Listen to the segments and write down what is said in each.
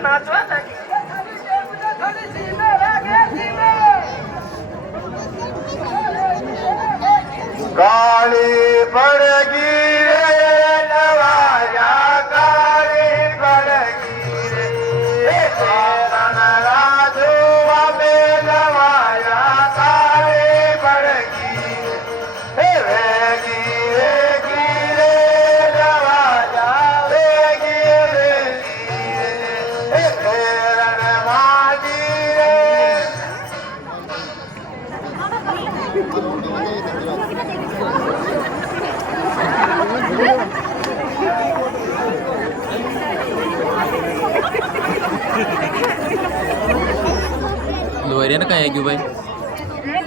नाचवा लगी काली पड़गी रे नवाजा काली पड़गी रे करण राधु में नवाजा काली पड़गी रे वेगी वेगी रे नवाजा वेगी वेगी रे करण मादी रे लोरिया ने कहा क्यों भाई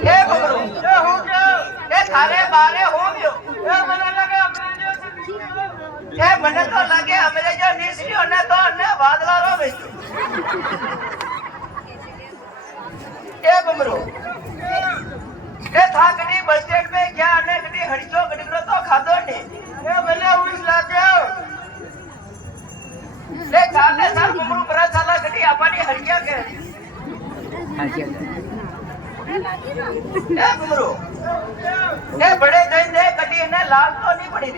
ये बबरू ये हो गया ये थारे बारे हो गयो ये मने लगे ये मने तो लगे हमरे जो निसलियो ने तो ने बादला रो भेजो ये बबरू ये था कदी बस स्टैंड पे क्या ने कदी हड़चो कदी तो खादो ने ये मने उस लागे ले चाले साल बबरू बरा साला कदी अपनी हड़िया के ये बबरू ये बड़े दिन ने कदी ने लाल तो नहीं पड़ी